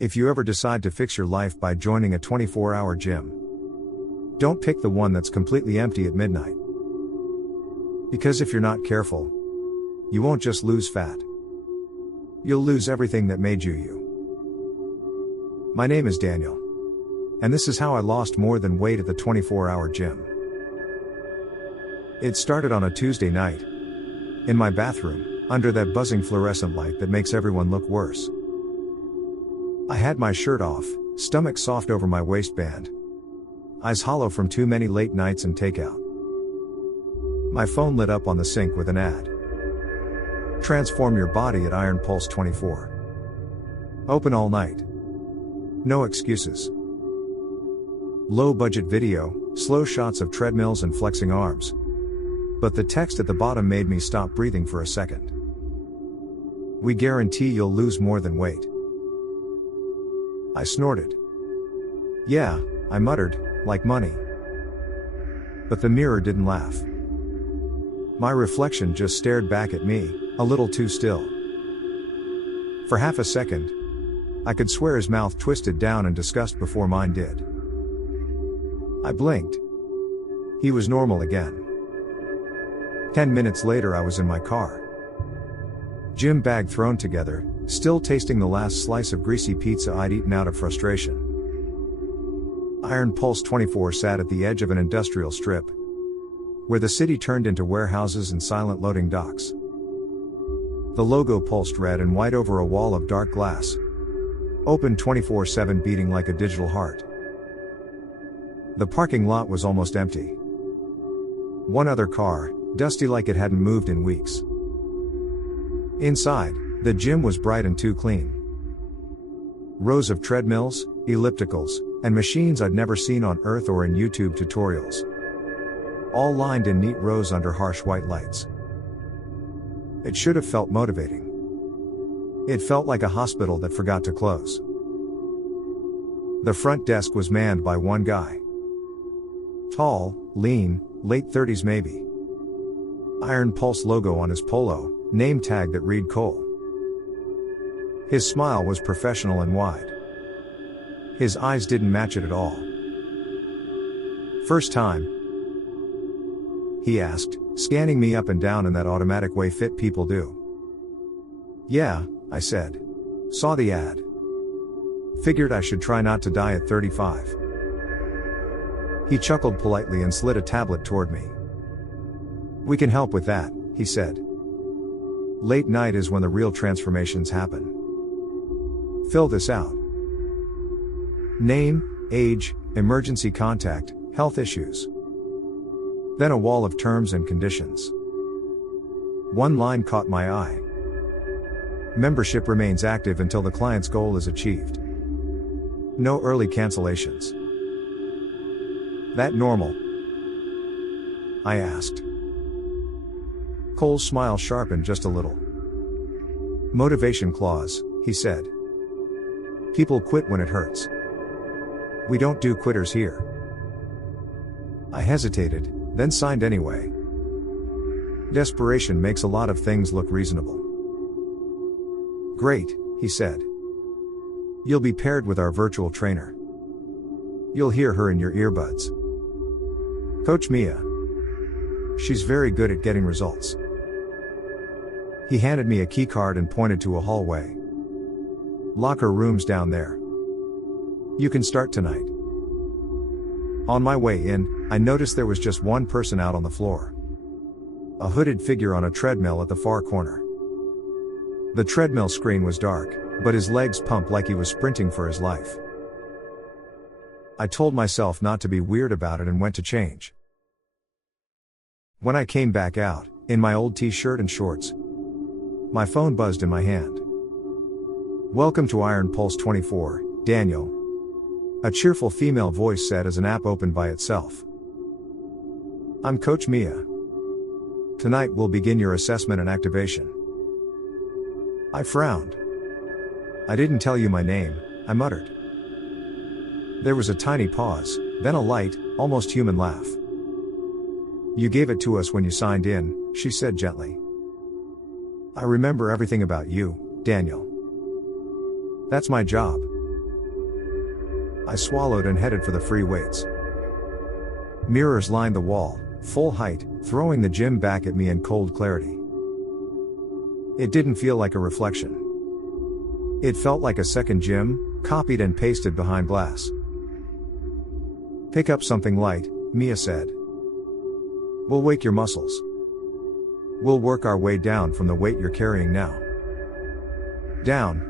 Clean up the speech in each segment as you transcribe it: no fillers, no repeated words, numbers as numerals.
If you ever decide to fix your life by joining a 24-hour gym, don't pick the one that's completely empty at midnight. Because if you're not careful, you won't just lose fat. You'll lose everything that made you you. My name is Daniel. And this is how I lost more than weight at the 24-hour gym. It started on a Tuesday night. In my bathroom, under that buzzing fluorescent light that makes everyone look worse. I had my shirt off, stomach soft over my waistband. Eyes hollow from too many late nights and takeout. My phone lit up on the sink with an ad. Transform your body at Iron Pulse 24. Open all night. No excuses. Low budget video, slow shots of treadmills and flexing arms. But the text at the bottom made me stop breathing for a second. We guarantee you'll lose more than weight. I snorted. Yeah, I muttered, like money. But the mirror didn't laugh. My reflection just stared back at me, a little too still. For half a second, I could swear his mouth twisted down in disgust before mine did. I blinked. He was normal again. 10 minutes later I was in my car. Gym bag thrown together, still tasting the last slice of greasy pizza I'd eaten out of frustration. Iron Pulse 24 sat at the edge of an industrial strip, where the city turned into warehouses and silent loading docks. The logo pulsed red and white over a wall of dark glass, open 24/7 beating like a digital heart. The parking lot was almost empty. One other car, dusty like it hadn't moved in weeks. Inside, the gym was bright and too clean. Rows of treadmills, ellipticals, and machines I'd never seen on Earth or in YouTube tutorials. All lined in neat rows under harsh white lights. It should have felt motivating. It felt like a hospital that forgot to close. The front desk was manned by one guy. Tall, lean, late 30s maybe. Iron Pulse logo on his polo, name tag that read Cole. His smile was professional and wide. His eyes didn't match it at all. First time? He asked, scanning me up and down in that automatic way fit people do. Yeah, I said. Saw the ad. Figured I should try not to die at 35. He chuckled politely and slid a tablet toward me. We can help with that, he said. Late night is when the real transformations happen. Fill this out. Name, age, emergency contact, health issues. Then a wall of terms and conditions. One line caught my eye. Membership remains active until the client's goal is achieved. No early cancellations. That normal? I asked. Cole's smile sharpened just a little. Motivation clause, he said. People quit when it hurts. We don't do quitters here. I hesitated, then signed anyway. Desperation makes a lot of things look reasonable. Great, he said. You'll be paired with our virtual trainer. You'll hear her in your earbuds. Coach Mia. She's very good at getting results. He handed me a key card and pointed to a hallway. Locker rooms down there. You can start tonight. On my way in, I noticed there was just one person out on the floor. A hooded figure on a treadmill at the far corner. The treadmill screen was dark, but his legs pumped like he was sprinting for his life. I told myself not to be weird about it and went to change. When I came back out, in my old t-shirt and shorts, my phone buzzed in my hand. Welcome to Iron Pulse 24, Daniel. A cheerful female voice said as an app opened by itself. I'm Coach Mia. Tonight we'll begin your assessment and activation. I frowned. I didn't tell you my name, I muttered. There was a tiny pause, then a light, almost human laugh. You gave it to us when you signed in, she said gently. I remember everything about you, Daniel. That's my job. I swallowed and headed for the free weights. Mirrors lined the wall, full height, throwing the gym back at me in cold clarity. It didn't feel like a reflection. It felt like a second gym, copied and pasted behind glass. "Pick up something light," Mia said. "We'll wake your muscles. We'll work our way down from the weight you're carrying now." "Down?"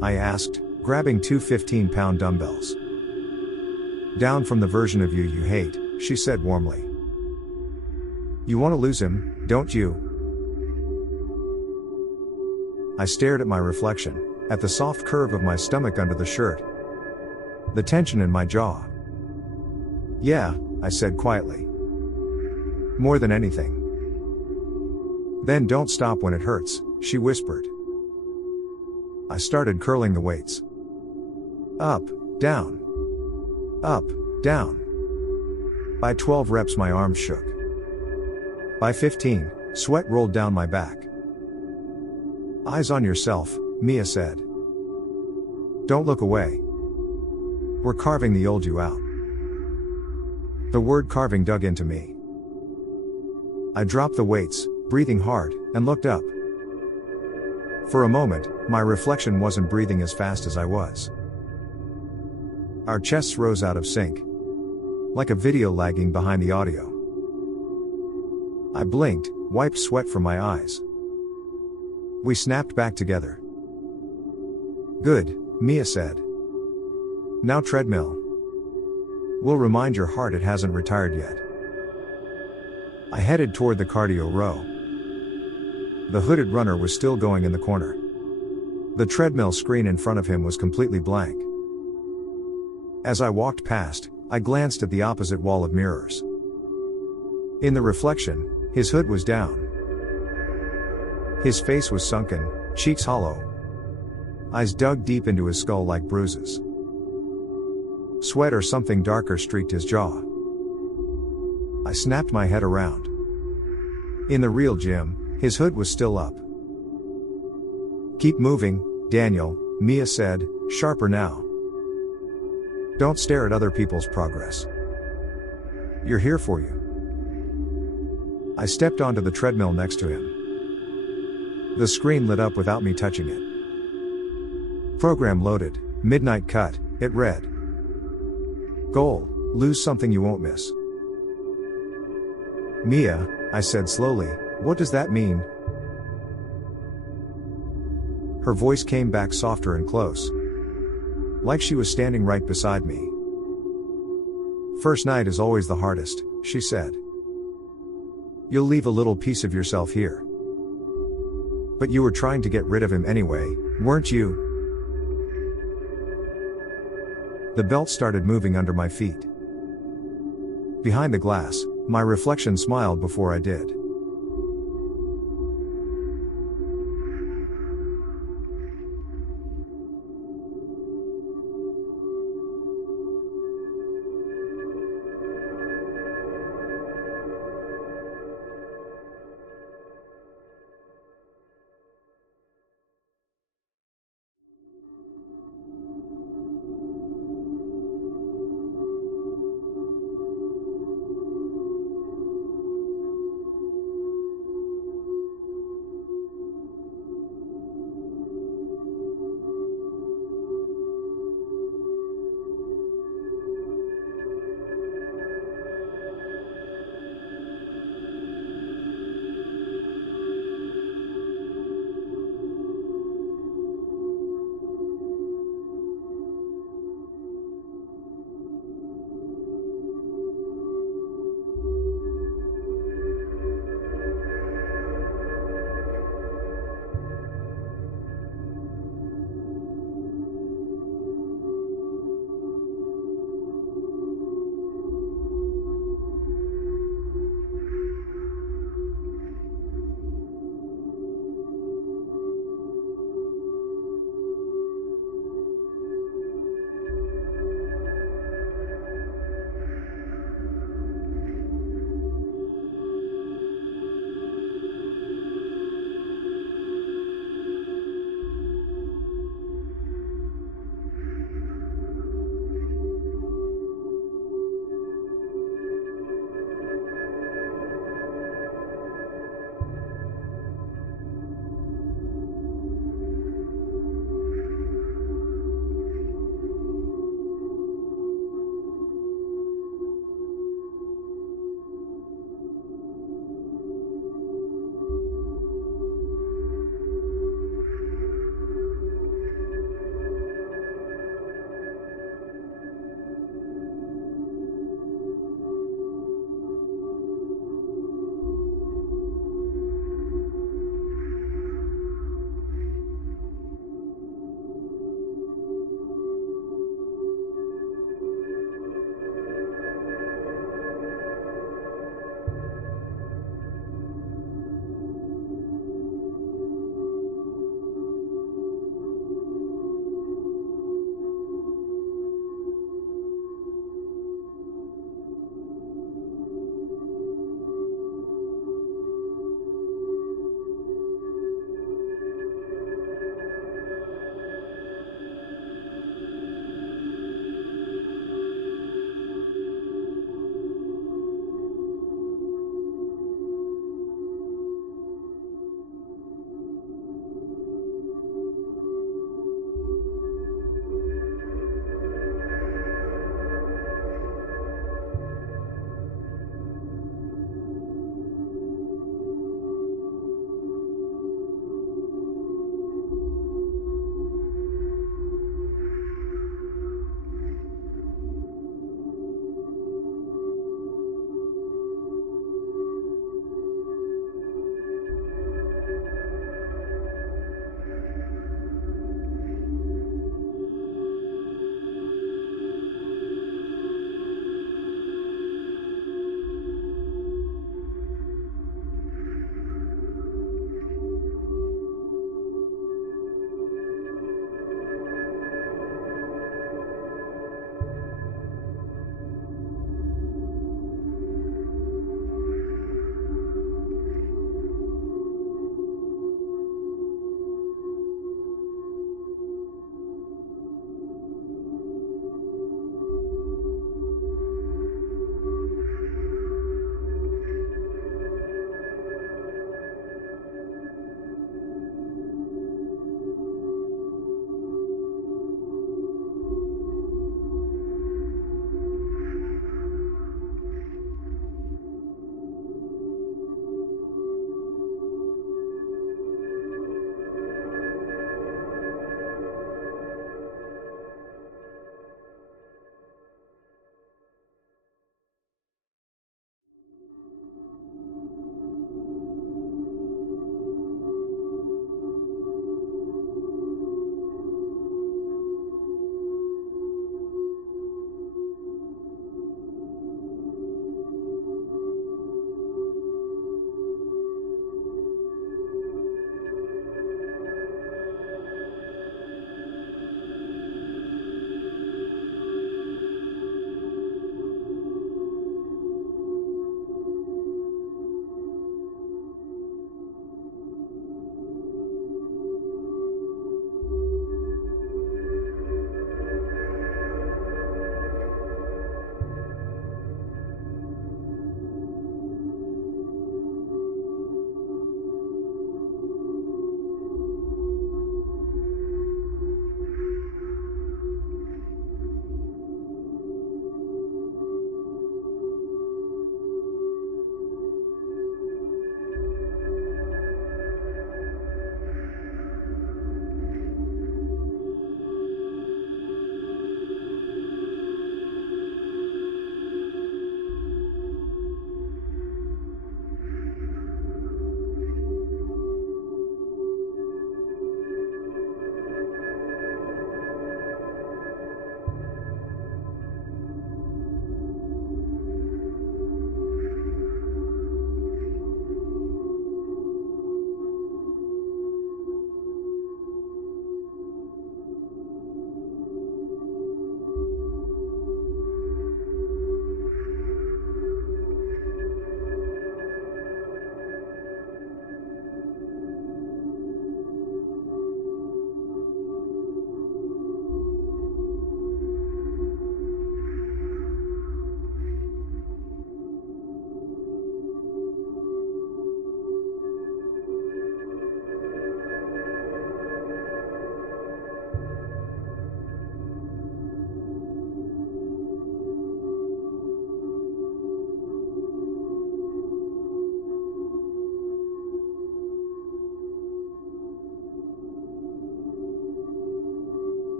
I asked, grabbing two 15-pound dumbbells. "Down from the version of you hate," she said warmly. "You want to lose him, don't you?" I stared at my reflection, at the soft curve of my stomach under the shirt, the tension in my jaw. "Yeah," I said quietly. "More than anything." "Then don't stop when it hurts," she whispered. I started curling the weights. Up, down. Up, down. By 12 reps my arms shook. By 15, sweat rolled down my back. "Eyes on yourself," Mia said. "Don't look away. We're carving the old you out." The word carving dug into me. I dropped the weights, breathing hard, and looked up. For a moment, my reflection wasn't breathing as fast as I was. Our chests rose out of sync, like a video lagging behind the audio. I blinked, wiped sweat from my eyes. We snapped back together. "Good," Mia said. "Now treadmill. We'll remind your heart it hasn't retired yet." I headed toward the cardio row. The hooded runner was still going in the corner. The treadmill screen in front of him was completely blank. As I walked past, I glanced at the opposite wall of mirrors. In the reflection, his hood was down. His face was sunken, cheeks hollow. Eyes dug deep into his skull like bruises. Sweat or something darker streaked his jaw. I snapped my head around. In the real gym, his hood was still up. "Keep moving, Daniel," Mia said, sharper now. "Don't stare at other people's progress. You're here for you." I stepped onto the treadmill next to him. The screen lit up without me touching it. "Program loaded, midnight cut," it read. "Goal, lose something you won't miss." "Mia," I said slowly, "what does that mean?" Her voice came back softer and close, like she was standing right beside me. "First night is always the hardest," she said. "You'll leave a little piece of yourself here. But you were trying to get rid of him anyway, weren't you?" The belt started moving under my feet. Behind the glass, my reflection smiled before I did.